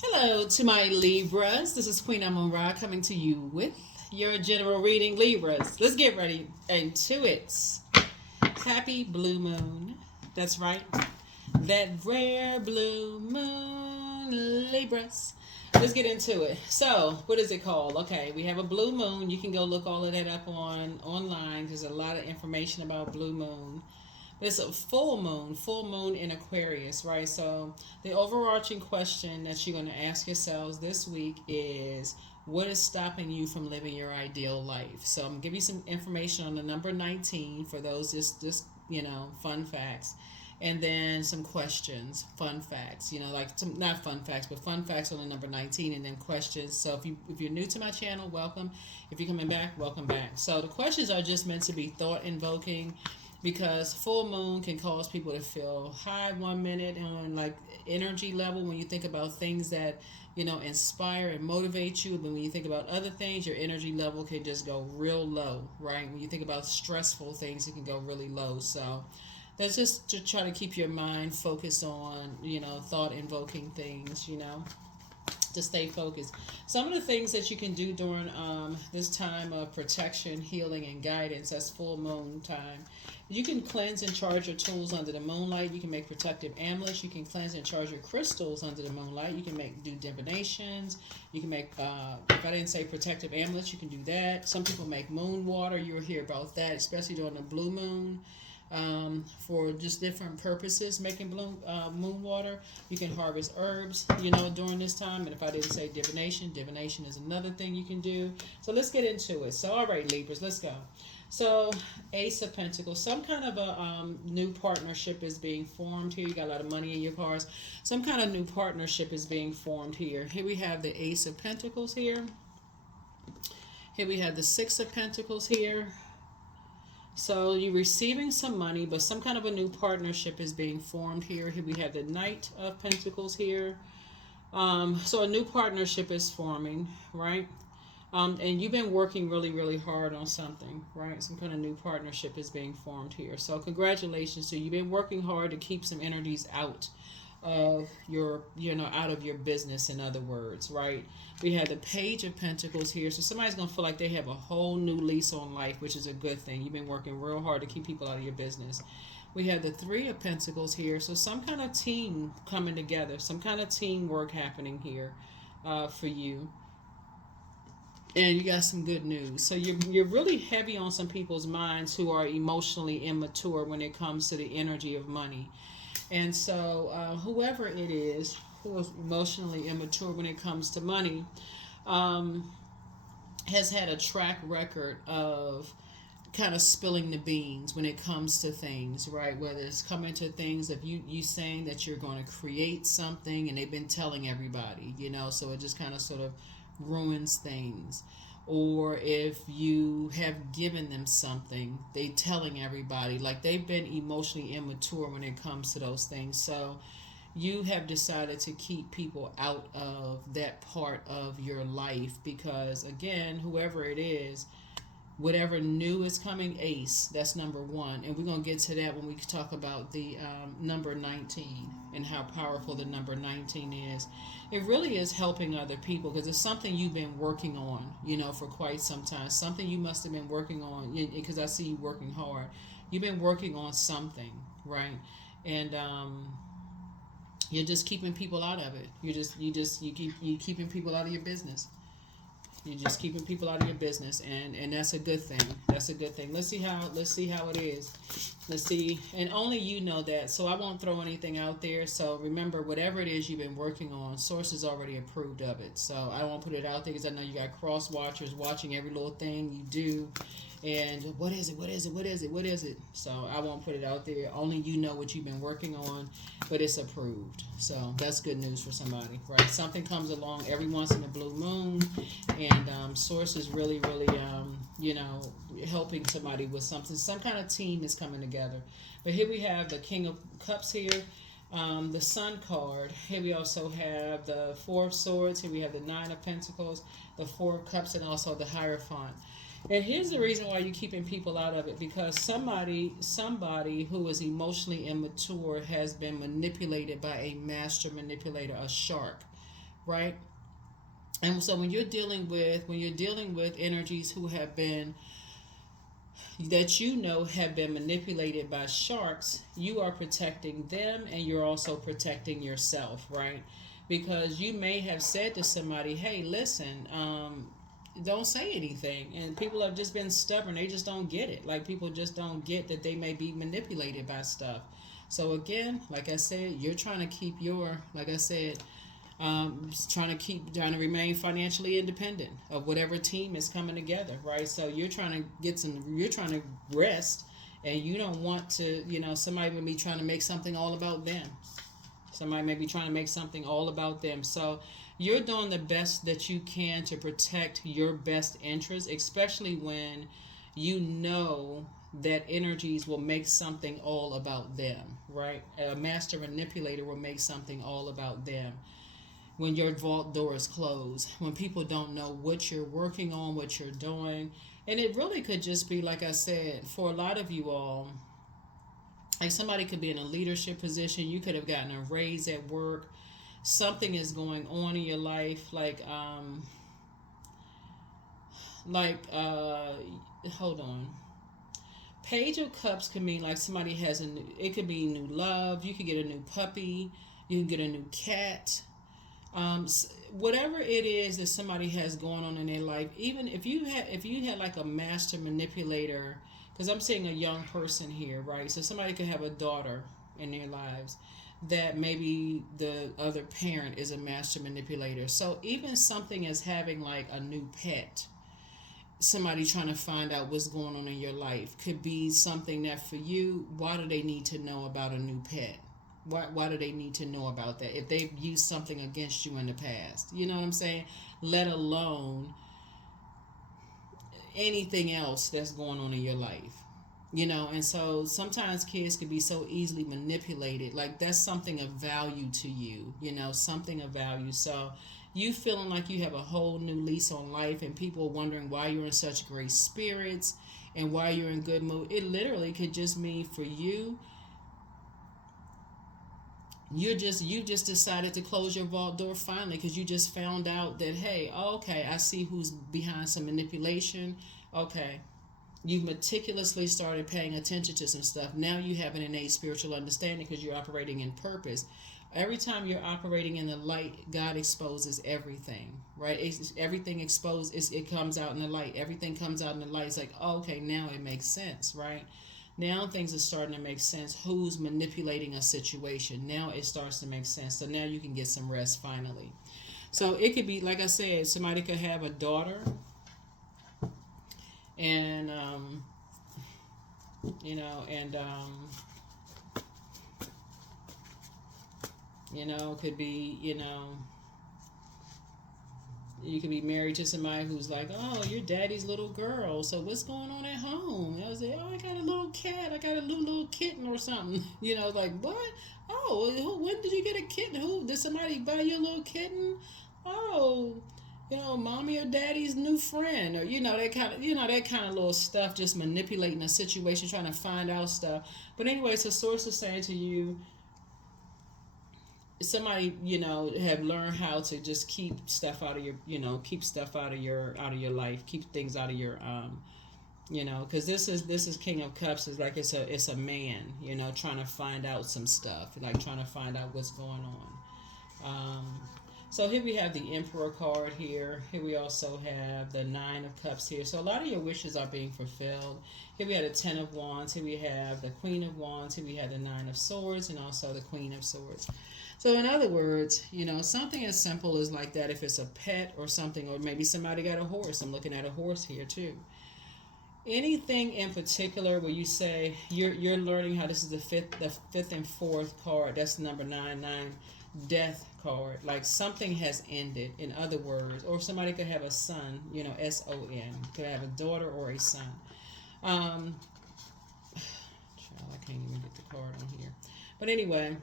Hello to my Libras. This is Queen Amun Ra coming to you with your general reading, Libras. Let's get ready into it. Happy blue moon. That's right. That rare blue moon, Libras. Let's get into it. So, what is it called? Okay, we have a blue moon. You can go look all of that up online. There's a lot of information about blue moon. It's a full moon in Aquarius, right? So the overarching question that you're going to ask yourselves this week is, what is stopping you from living your ideal life? So I'm going to give you some information on the number 19 for those just fun facts. And then some questions, fun facts, like some, not fun facts, but fun facts on the number 19, and then questions. So if you're new to my channel, welcome. If you're coming back, welcome back. So the questions are just meant to be thought invoking, because full moon can cause people to feel high 1 minute on like energy level when you think about things that inspire and motivate you, but when you think about other things, your energy level can just go real low, right? When you think about stressful things, it can go really low. So that's just to try to keep your mind focused on thought invoking things, to stay focused. Some of the things that you can do during this time of protection, healing, and guidance, that's full moon time. You can cleanse and charge your tools under the moonlight. You can make protective amulets. You can cleanse and charge your crystals under the moonlight. You can do divinations. You can make, if I didn't say protective amulets, you can do that. Some people make moon water. You'll hear about that, especially during the blue moon. For just different purposes, making moon water. You can harvest herbs, during this time. And if I didn't say divination is another thing you can do. So let's get into it. So, all right, Libras, let's go. So, Ace of Pentacles, some kind of a new partnership is being formed here. You got a lot of money in your cards. Some kind of new partnership is being formed here. Here we have the Ace of Pentacles here. Here we have the Six of Pentacles here. So you're receiving some money, but some kind of a new partnership is being formed here. Here we have the Knight of Pentacles here. So a new partnership is forming, right? And you've been working really, really hard on something, right? Some kind of new partnership is being formed here. So congratulations to you. You've been working hard to keep some energies out of your, out of your business, in other words, right? We have the Page of Pentacles here. So somebody's going to feel like they have a whole new lease on life, which is a good thing. You've been working real hard to keep people out of your business. We have the Three of Pentacles here. So some kind of team coming together, some kind of teamwork happening here for you. And you got some good news. So you're really heavy on some people's minds who are emotionally immature when it comes to the energy of money. And so whoever it is who is emotionally immature when it comes to money has had a track record of kind of spilling the beans when it comes to things, right? Whether it's coming to things of you saying that you're going to create something and they've been telling everybody, so it just kind of sort of ruins things. Or if you have given them something, they telling everybody, like they've been emotionally immature when it comes to those things. So you have decided to keep people out of that part of your life because, again, whoever it is, whatever new is coming, Ace, that's number one. And we're going to get to that when we talk about the number 19 and how powerful the number 19 is. It really is helping other people because it's something you've been working on, for quite some time. Something you must have been working on because I see you working hard. You've been working on something, right? And you're just keeping people out of it. You keeping people out of your business. You're just keeping people out of your business, and that's a good thing. That's a good thing. Let's see how it is. Let's see, and only you know that. So I won't throw anything out there. So remember, whatever it is you've been working on, Source has already approved of it. So I won't put it out there because I know you got cross watchers watching every little thing you do. And what is it? So I won't put it out there. Only you know what you've been working on, but it's approved. So that's good news for somebody, right? Something comes along every once in a blue moon, and Source is really, really, helping somebody with something. Some kind of team is coming together. But here we have the King of Cups here, the Sun card. Here we also have the Four of Swords. Here we have the Nine of Pentacles, the Four of Cups, and also the Hierophant. And here's the reason why you're keeping people out of it, because somebody who is emotionally immature has been manipulated by a master manipulator, a shark, right? And so when you're dealing with energies who have been that you know have been manipulated by sharks, you are protecting them and you're also protecting yourself, right? Because you may have said to somebody, hey, listen, don't say anything. And people have just been stubborn. They just don't get it. Like, people just don't get that they may be manipulated by stuff. So, again, like I said, you're trying to keep like I said, trying to remain financially independent of whatever team is coming together, right? So you're trying to rest, and you don't want to, somebody may be trying to make something all about them. Somebody may be trying to make something all about them. So you're doing the best that you can to protect your best interests, especially when you know that energies will make something all about them, right? A master manipulator will make something all about them when your vault door is closed, when people don't know what you're working on, what you're doing. And it really could just be, like I said, for a lot of you all, like somebody could be in a leadership position. You could have gotten a raise at work. Something is going on in your life, hold on. Page of Cups could mean like somebody has it could be new love. You could get a new puppy. You can get a new cat. Whatever it is that somebody has going on in their life, even if you had like a master manipulator, because I'm seeing a young person here, right? So somebody could have a daughter in their lives that maybe the other parent is a master manipulator. So even something as having like a new pet, somebody trying to find out what's going on in your life, could be something that for you, why do they need to know about a new pet? Why do they need to know about that if they've used something against you in the past? You know what I'm saying? Let alone anything else that's going on in your life. And so sometimes kids can be so easily manipulated. Like, that's something of value to you, something of value. So you feeling like you have a whole new lease on life, and people wondering why you're in such great spirits and why you're in good mood. It literally could just mean for you, you just decided to close your vault door finally, because you just found out that, hey, okay, I see who's behind some manipulation. Okay, you've meticulously started paying attention to some stuff. Now you have an innate spiritual understanding because you're operating in purpose. Every time you're operating in the light, God exposes everything, right? Everything exposed, it comes out in the light. Everything comes out in the light. It's like, oh, okay, now it makes sense, right? Now things are starting to make sense. Who's manipulating a situation? Now it starts to make sense. So now you can get some rest finally. So it could be, like I said, somebody could have a daughter, and could be, you could be married to somebody who's like, oh, you're daddy's little girl. So what's going on at home? And I was like, oh, I got a little cat. I got a little kitten or something. Like, what? Oh, when did you get a kitten? Who did somebody buy you a little kitten? Oh, mommy or daddy's new friend, or that kind of little stuff, just manipulating a situation, trying to find out stuff. But anyway, so source is saying to you, somebody have learned how to just keep stuff out of your your life, keep things out of your because this is King of Cups. Is like it's a man trying to find out some stuff, like trying to find out what's going on. So here we have the Emperor card here. Here we also have the Nine of Cups here. So a lot of your wishes are being fulfilled. Here we have the Ten of Wands. Here we have the Queen of Wands. Here we have the Nine of Swords, and also the Queen of Swords. So in other words, something as simple as like that, if it's a pet or something, or maybe somebody got a horse. I'm looking at a horse here too. Anything in particular where you say you're learning how this is the fifth and fourth card. That's number 9, Death card. Like something has ended. In other words, or somebody could have a son. SON. Could have a daughter or a son. Child, I can't even get the card on here. But anyway.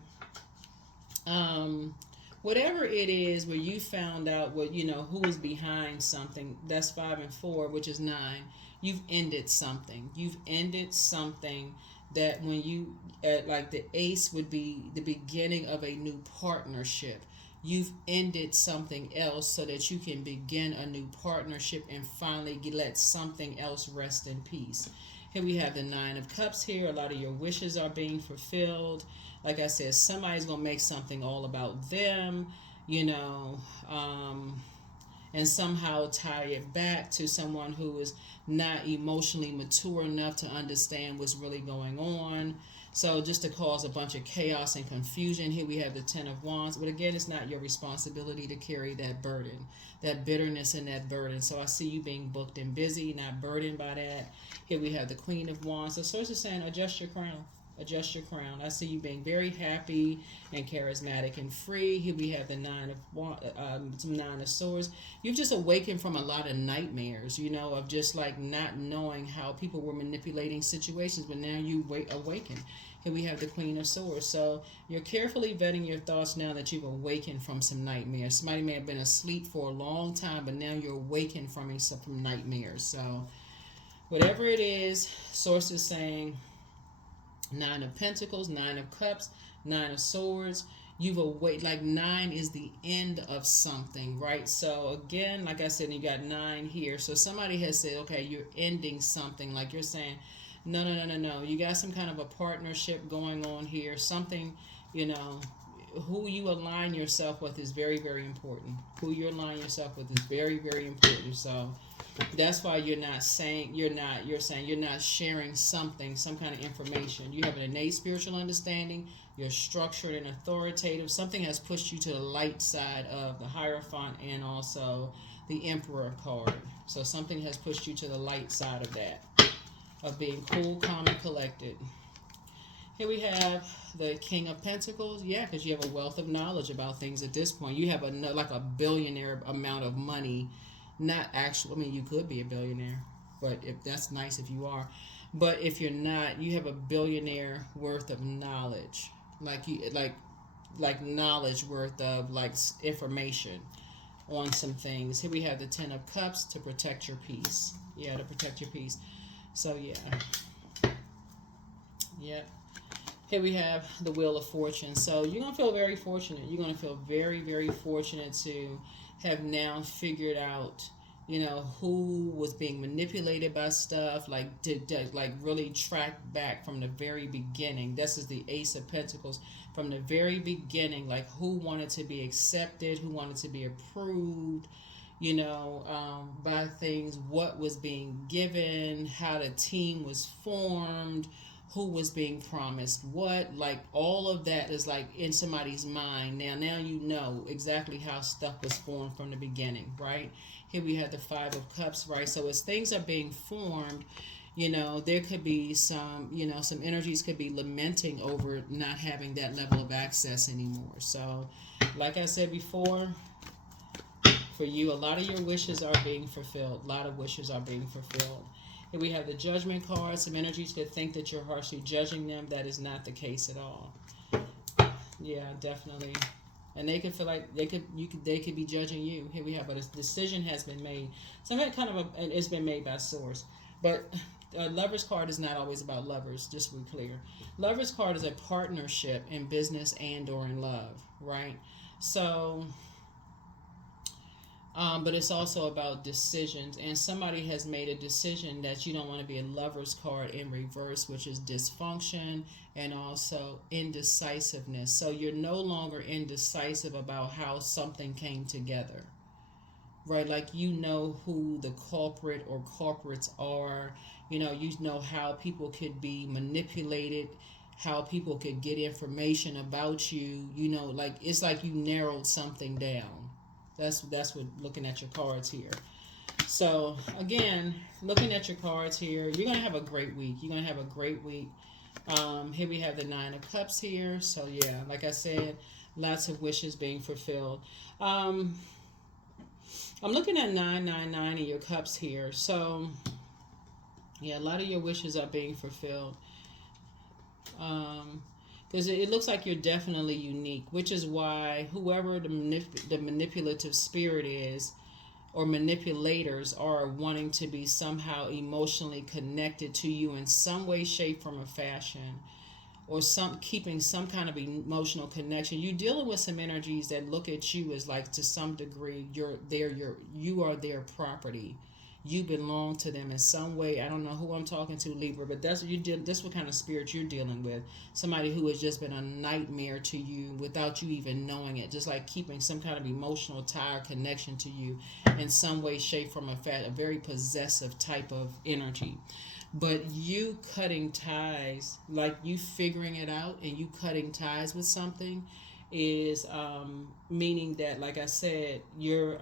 Whatever it is where you found out who is behind something, that's 5 and 4, which is 9. You've ended something. You've ended something that when you, like the ace would be the beginning of a new partnership. you've ended something else so that you can begin a new partnership and finally let something else rest in peace. Here we have the Nine of Cups here. A lot of your wishes are being fulfilled. Like I said, somebody's going to make something all about them, you know, and somehow tie it back to someone who is not emotionally mature enough to understand what's really going on. So just to cause a bunch of chaos and confusion. Here we have the Ten of Wands. But again, it's not your responsibility to carry that burden, that bitterness and that burden. So I see you being booked and busy, not burdened by that. Here we have the Queen of Wands. The source is saying, adjust your crown. Adjust your crown. I see you being very happy and charismatic and free. Here we have the Nine of Swords. You've just awakened from a lot of nightmares, you know, of just like not knowing how people were manipulating situations, but now you awaken. Here we have the Queen of Swords. So you're carefully vetting your thoughts now that you've awakened from some nightmares. Somebody may have been asleep for a long time, but now you're awakened from nightmares. So whatever it is, source is saying, Nine of Pentacles, Nine of Cups, Nine of Swords. You've awaked. Like 9 is the end of something, right? So again, like I said, you got 9 here. So somebody has said, okay, you're ending something. Like you're saying, no. You got some kind of a partnership going on here. Something, you know, who you align yourself with is very, very important. Who you align yourself with is very, very important. So that's why you're saying you're not sharing something, some kind of information. You have an innate spiritual understanding. You're structured and authoritative. Something has pushed you to the light side of the Hierophant and also the Emperor card. So something has pushed you to the light side of that, of being cool, calm, and collected. Here we have the King of Pentacles. Yeah, because you have a wealth of knowledge about things at this point. You have like a billionaire amount of money. Not actually, I mean, you could be a billionaire, but if that's nice if you are. But if you're not, you have a billionaire worth of knowledge. Like knowledge worth of like information on some things. Here we have the Ten of Cups to protect your peace. Yeah, to protect your peace. So yeah. Here we have the Wheel of Fortune. So you're going to feel very fortunate. You're going to feel very, very fortunate to have now figured out, you know, who was being manipulated by stuff, like like really track back from the very beginning. This is the Ace of Pentacles. From the very beginning, like who wanted to be accepted, who wanted to be approved, you know, by things, what was being given, how the team was formed, who was being promised what, like all of that is like in somebody's mind. Now you know exactly how stuff was formed from the beginning, right? Here we have the Five of Cups, right? So as things are being formed, you know, there could be some, you know, some energies could be lamenting over not having that level of access anymore. So like I said before, for you, a lot of your wishes are being fulfilled. A lot of wishes are being fulfilled. Here we have the Judgment card. Some energies could think that you're harshly judging them. That is not the case at all. Yeah, definitely. And they could feel like they could be judging you. Here we have, but a decision has been made. Some kind of it's been made by source. But a Lover's card is not always about lovers, just to be clear. Lover's card is a partnership in business and or in love, right? So but it's also about decisions, and somebody has made a decision that you don't want to be a Lover's card in reverse, which is dysfunction and also indecisiveness. So you're no longer indecisive about how something came together, right? Like you know who the culprit or culprits are. You know how people could be manipulated, how people could get information about you. You know, like it's like you narrowed something down. That's what looking at your cards here. So again, looking at your cards here, you're gonna have a great week. You're gonna have a great week. Here we have the Nine of Cups here. So yeah, like I said, lots of wishes being fulfilled. I'm looking at 999 in your cups here. So yeah, a lot of your wishes are being fulfilled. Because it looks like you're definitely unique, which is why whoever the manipulative spirit is or manipulators are wanting to be somehow emotionally connected to you in some way, shape, form, or fashion. or keeping some kind of emotional connection. You're dealing with some energies that look at you as like, to some degree, you are their property. You belong to them in some way. I don't know who I'm talking to, Libra, but that's what kind of spirit you're dealing with. Somebody who has just been a nightmare to you without you even knowing it. Just like keeping some kind of emotional tie or connection to you in some way, shape, form, or fashion. A very possessive type of energy. But you cutting ties, like you figuring it out and you cutting ties with something, is meaning that, like I said, you're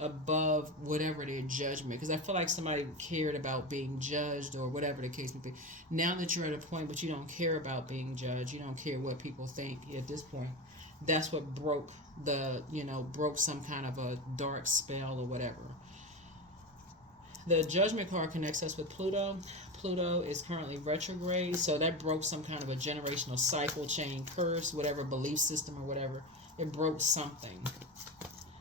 above whatever their judgment. Because I feel like somebody cared about being judged or whatever the case may be. Now that you're at a point, but you don't care about being judged, you don't care what people think at this point. That's what broke some kind of a dark spell or whatever. The Judgment card connects us with Pluto. Pluto is currently retrograde, so that broke some kind of a generational cycle, chain, curse, whatever, belief system or whatever. It broke something.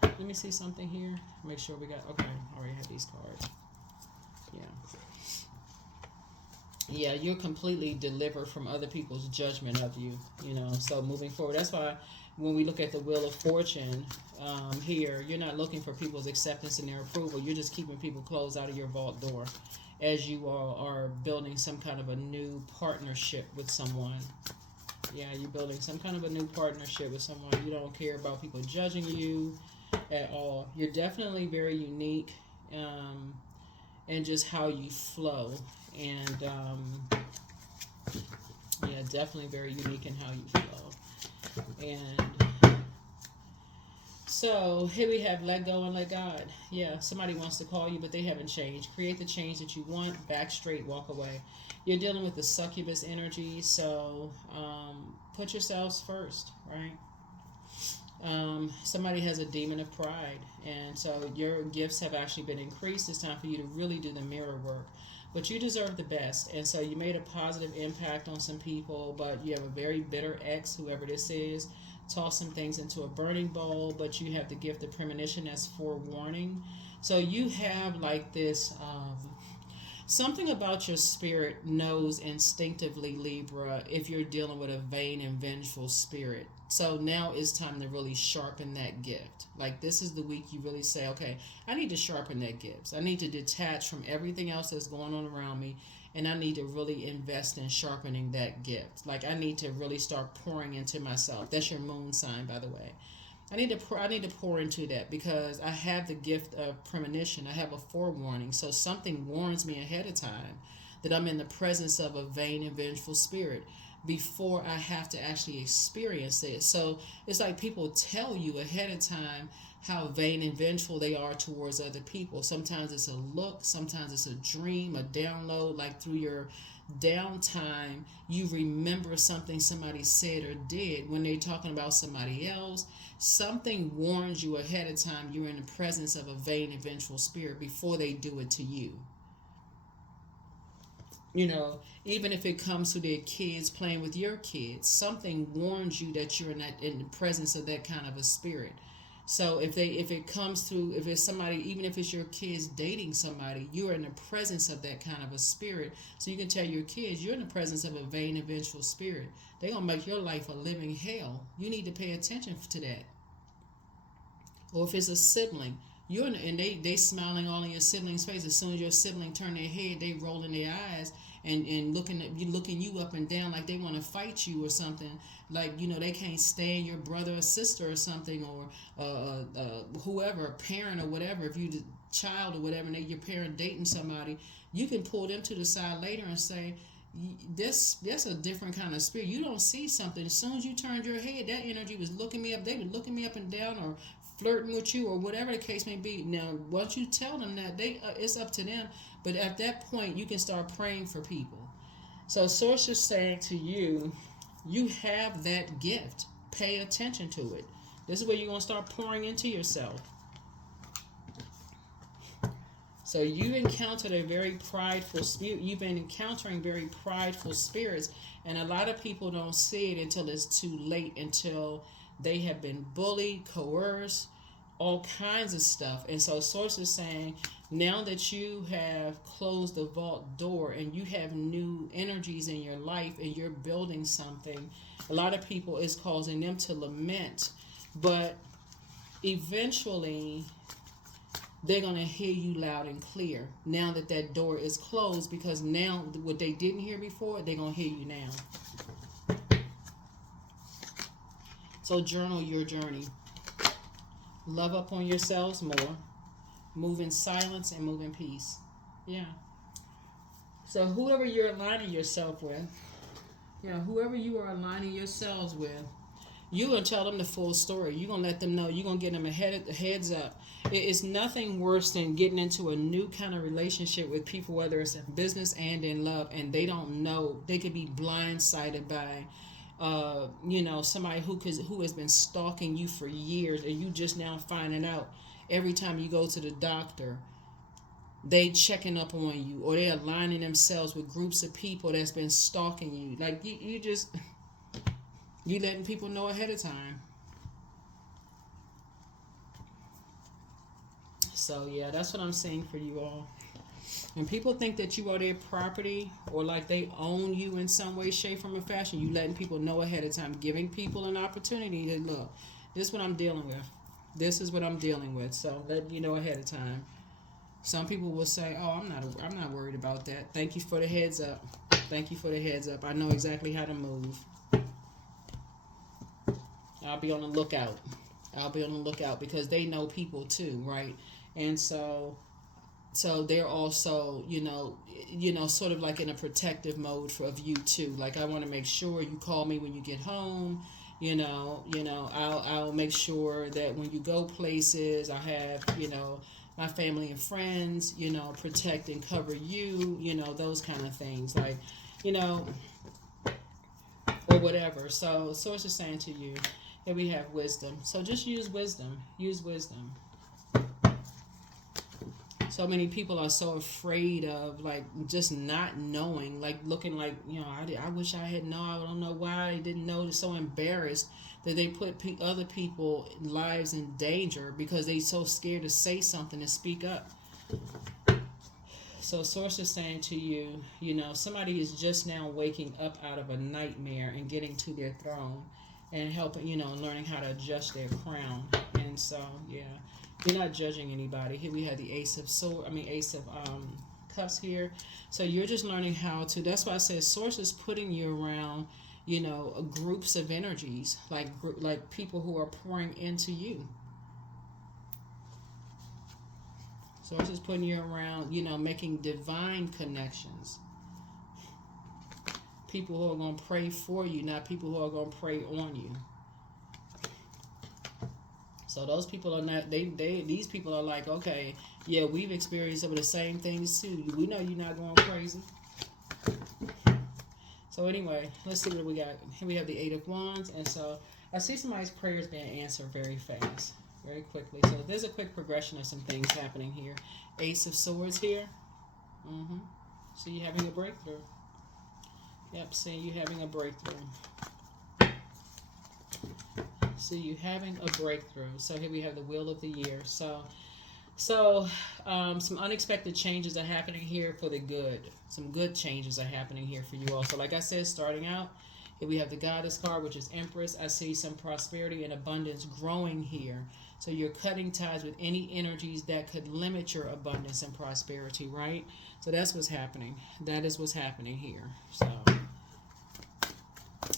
Let me see something here. Make sure we got, okay, I already have these cards. Yeah, you're completely delivered from other people's judgment of you, so moving forward. That's why when we look at the Wheel of Fortune here, you're not looking for people's acceptance and their approval. You're just keeping people closed out of your vault door as you are building some kind of a new partnership with someone. Yeah, you're building some kind of a new partnership with someone. You don't care about people judging you at all. You're definitely very unique in just how you flow. And yeah, definitely very unique in how you flow. And so here we have let go and let God. Yeah, somebody wants to call you, but they haven't changed. Create the change that you want. Back straight, walk away. You're dealing with the succubus energy, so put yourselves first, right? Somebody has a demon of pride, and so your gifts have actually been increased. It's time for you to really do the mirror work. But you deserve the best, and so you made a positive impact on some people, but you have a very bitter ex, whoever this is, toss some things into a burning bowl, but you have the gift of premonition as forewarning. So you have like this something about your spirit knows instinctively, Libra, if you're dealing with a vain and vengeful spirit. So now it's time to really sharpen that gift. Like, this is the week you really say, okay, I need to sharpen that gift. I need to detach from everything else that's going on around me, and I need to really invest in sharpening that gift. Like, I need to really start pouring into myself. That's your moon sign, by the way. I need to pour into that because I have the gift of premonition. I have a forewarning. So something warns me ahead of time that I'm in the presence of a vain and vengeful spirit before I have to actually experience it. So it's like people tell you ahead of time how vain and vengeful they are towards other people. Sometimes it's a look, sometimes it's a dream, a download, like through your downtime, you remember something somebody said or did when they're talking about somebody else. Something warns you ahead of time you're in the presence of a vain and vengeful spirit before they do it to you. Even if it comes to their kids playing with your kids, something warns you that you're in the presence of that kind of a spirit. So if it comes through, if it's somebody, even if it's your kids dating somebody, you're in the presence of that kind of a spirit. So you can tell your kids, you're in the presence of a vain and vengeful spirit. They're going to make your life a living hell. You need to pay attention to that. Or if it's a sibling, and they smiling all in your sibling's face. As soon as your sibling turn their head, they rolling their eyes and looking you up and down like they want to fight you or something. Like, they can't stand your brother or sister or something, or whoever, a parent or whatever. If you the child or whatever, and your parent dating somebody, you can pull them to the side later and say, that's a different kind of spirit. You don't see something. As soon as you turned your head, that energy was looking me up. They were looking me up and down, or flirting with you, or whatever the case may be. Now, once you tell them that, it's up to them. But at that point, you can start praying for people. So Source is saying to you, you have that gift. Pay attention to it. This is where you're going to start pouring into yourself. So you've encountered a very prideful spirit. You've been encountering very prideful spirits, and a lot of people don't see it until it's too late, until they have been bullied, coerced, all kinds of stuff. And so Source is saying, Now that you have closed the vault door and you have new energies in your life and you're building something, a lot of people is causing them to lament, but eventually they're going to hear you loud and clear now that that door is closed, because now what they didn't hear before, they're going to hear you now. So journal your journey. Love up on yourselves more. Move in silence and move in peace. Yeah. So whoever you're aligning yourself with, whoever you are aligning yourselves with, you're going to tell them the full story. You're going to let them know. You're going to get them a heads up. It's nothing worse than getting into a new kind of relationship with people, whether it's in business and in love, and they don't know. They could be blindsided by, somebody who has been stalking you for years, and you just now finding out every time you go to the doctor, they checking up on you, or they're aligning themselves with groups of people that's been stalking you. Like you letting people know ahead of time. So yeah, that's what I'm saying for you all. When people think that you are their property, or like they own you in some way, shape, form, or fashion, you letting people know ahead of time, giving people an opportunity to look. This is what I'm dealing with. This is what I'm dealing with. So let you know ahead of time. Some people will say, "Oh, I'm not worried about that. Thank you for the heads up. Thank you for the heads up. I know exactly how to move. I'll be on the lookout. I'll be on the lookout," because they know people too, right? And so they're also, sort of like in a protective mode of you too. Like, I want to make sure you call me when you get home. I'll make sure that when you go places, I have, my family and friends, protect and cover you, those kind of things, like, or whatever. So Source is saying to you, here we have wisdom. So just use wisdom. Use wisdom. So many people are so afraid of, like, just not knowing, like looking like, I wish I had known. I don't know why I didn't know. They're so embarrassed that they put other people's lives in danger because they're so scared to say something and speak up. So Source is saying to you, somebody is just now waking up out of a nightmare and getting to their throne and helping, learning how to adjust their crown. And so, yeah. You're not judging anybody. Here we have the Ace of Cups here. So you're just learning how to. That's why I said Source is putting you around, groups of energies, like people who are pouring into you. Source is putting you around, making divine connections. People who are going to pray for you, not people who are going to pray on you. So those people are not, these people are like, okay, yeah, we've experienced some of the same things too. We know you're not going crazy. So anyway, let's see what we got. Here we have the Eight of Wands. And so I see somebody's prayers being answered very fast, very quickly. So there's a quick progression of some things happening here. Ace of Swords here. So you're having a breakthrough. Yep, see you having a breakthrough. So you having a breakthrough. So here we have the Wheel of the Year. So some unexpected changes are happening here for the good. Some good changes are happening here for you all. So like I said, starting out, here we have the Goddess card, which is Empress. I see some prosperity and abundance growing here. So you're cutting ties with any energies that could limit your abundance and prosperity, right? So that's what's happening. That is what's happening here. So,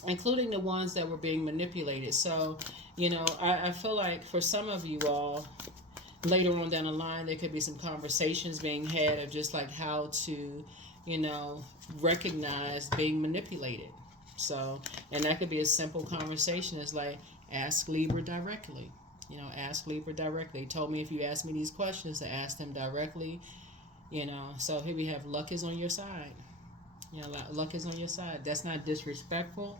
including the ones that were being manipulated. So, I feel like for some of you all, later on down the line, there could be some conversations being had of just like how to, recognize being manipulated. So, and that could be a simple conversation. It's like, ask Libra directly. Ask Libra directly. He told me if you ask me these questions, to ask them directly. So here we have luck is on your side. Luck is on your side. That's not disrespectful.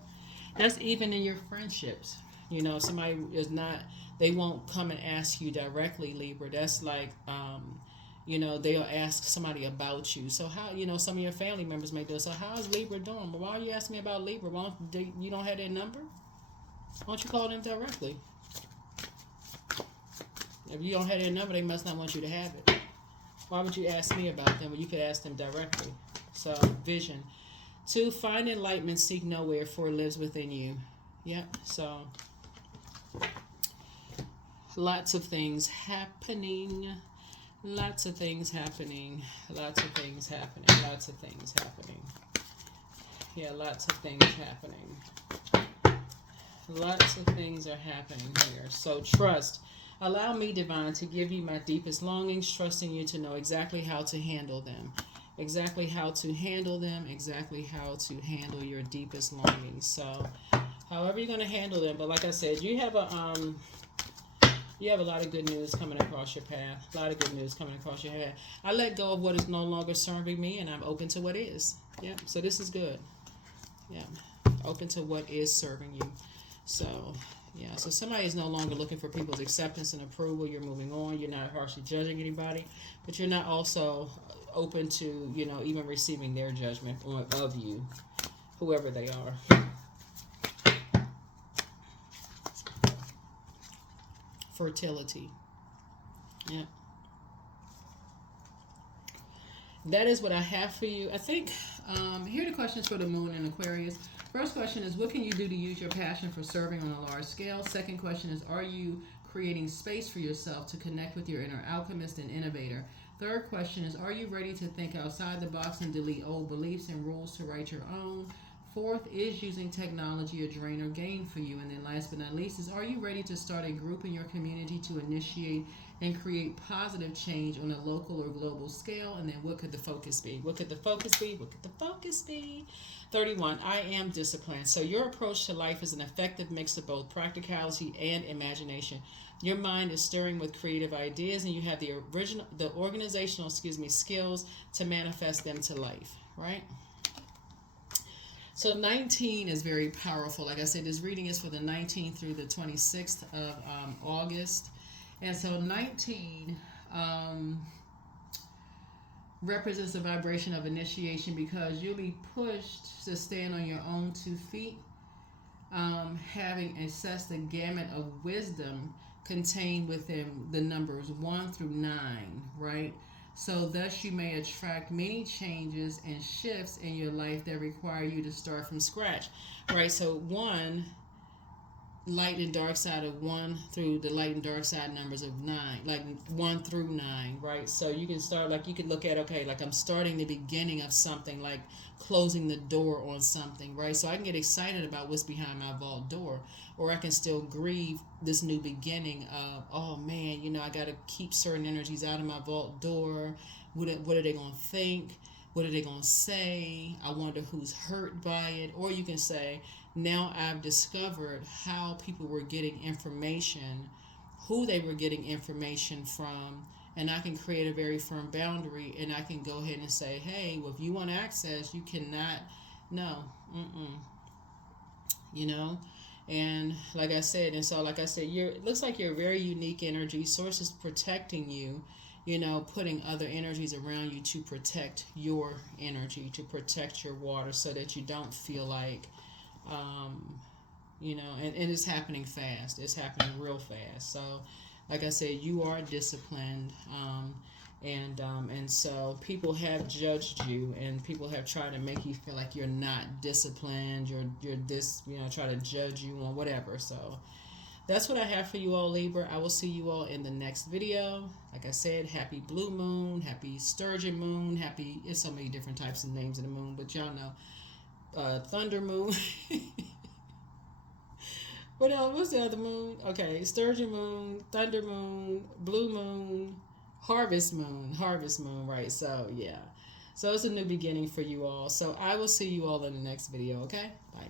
That's even in your friendships. Somebody is not, they won't come and ask you directly, Libra. That's like, they'll ask somebody about you. So how, some of your family members may do it. So how's Libra doing? Well, why are you asking me about Libra? You don't have their number? Why don't you call them directly? If you don't have their number, they must not want you to have it. Why would you ask me about them when you could ask them directly? So, vision. 2, find enlightenment, seek nowhere, for it lives within you. Yep, so lots of things happening. Lots of things happening. Lots of things happening. Lots of things happening. Yeah, lots of things happening. Lots of things are happening here. So trust. Allow me, divine, to give you my deepest longings, trusting you to know exactly how to handle them. Exactly how to handle them. Exactly how to handle your deepest longings. So however you're going to handle them. But like I said, you have a lot of good news coming across your path. A lot of good news coming across your path. I let go of what is no longer serving me, and I'm open to what is. Yeah, so this is good. Yeah, open to what is serving you. So, yeah, so somebody is no longer looking for people's acceptance and approval. You're moving on. You're not harshly judging anybody, but you're not also open to, even receiving their judgment of you, whoever they are. Fertility. Yeah. That is what I have for you. I think here are the questions for the moon and Aquarius. First question is, what can you do to use your passion for serving on a large scale? Second question is, are you creating space for yourself to connect with your inner alchemist and innovator? Third question is, are you ready to think outside the box and delete old beliefs and rules to write your own? Fourth, is using technology a drain or gain for you? And then last but not least is, are you ready to start a group in your community to initiate and create positive change on a local or global scale? And then what could the focus be? What could the focus be? What could the focus be? 31, I am disciplined. So your approach to life is an effective mix of both practicality and imagination. Your mind is stirring with creative ideas, and you have the organizational, skills to manifest them to life, right? So 19 is very powerful. Like I said, this reading is for the 19th through the 26th of August. And so 19 represents a vibration of initiation, because you'll be pushed to stand on your own 2 feet, having assessed the gamut of wisdom contained within the numbers 1 through 9, right? So thus you may attract many changes and shifts in your life that require you to start from scratch, right? So 1, light and dark side of 1 through the light and dark side numbers of 9, like 1 through 9, right? So you can start, like you could look at, okay, like I'm starting the beginning of something, like closing the door on something, right? So I can get excited about what's behind my vault door, or I can still grieve this new beginning of, oh man, I got to keep certain energies out of my vault door. What are they going to think? What are they going to say? I wonder who's hurt by it. Or you can say, now I've discovered how people were getting information, who they were getting information from, and I can create a very firm boundary, and I can go ahead and say, hey, well, if you want access, you cannot, no, and like I said, it looks like you're a very unique energy. Source is protecting you, putting other energies around you to protect your energy, to protect your water, so that you don't feel like, and it's happening fast. It's happening real fast. So, like I said, you are disciplined, and so people have judged you, and people have tried to make you feel like you're not disciplined. You're this, try to judge you on whatever. So that's what I have for you all, Libra. I will see you all in the next video. Like I said, happy blue moon, happy sturgeon moon, it's so many different types of names of the moon, but y'all know, thunder moon. What else? What's the other moon? Okay, sturgeon moon, thunder moon, blue moon, harvest moon, right? So yeah, so it's a new beginning for you all. So I will see you all in the next video. Okay, bye.